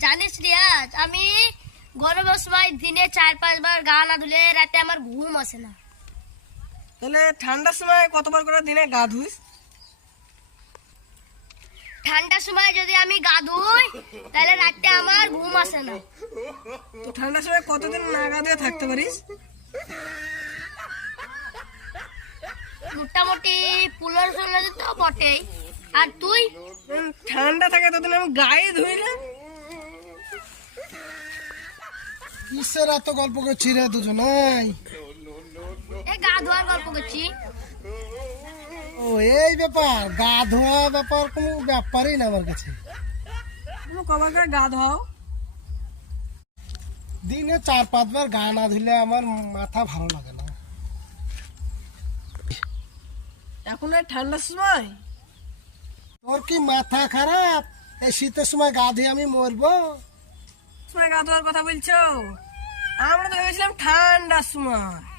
জানিস রিয়াজ, আমি গরমের সময় দিনে 4-5 বার গা না ধুলে রাতে আমার ঘুম আসে না। তাহলে ঠান্ডার সময় কতবার করে দিনে গা ধুইস? ঠান্ডার সময় যদি আমি গা ধুই তাহলে রাতে আমার ঘুম আসে না। তো ঠান্ডার সময় কতদিন না গা ধুয়ে থাকতে পারিস? মোটামুটি 15-16 দিন তো বটেই। আর তুই? ঠান্ডা থাকে ততদিন আমি গায়ে ধুই না। কিসের এত গল্প করছি রে দুজনাই? এই গা ধোয়ার গল্প করছি। ও এই ব্যাপার, গা ধোয়া ব্যাপার কোনো ব্যাপারই না আমার কাছে। তুমি কবার করে গা ধোও? দিনে 4-5 বার গা না ধুলে আমার মাথা ভালো লাগে না। এখন এই ঠান্ডার সময় তোর কি মাথা খারাপ? এই শীতের সময় গা ধুয়ে আমি মরবো? সময় গা ধোয়ার কথা বলছো? আমরা তো ভেবেছিলাম ঠান্ডার সময়।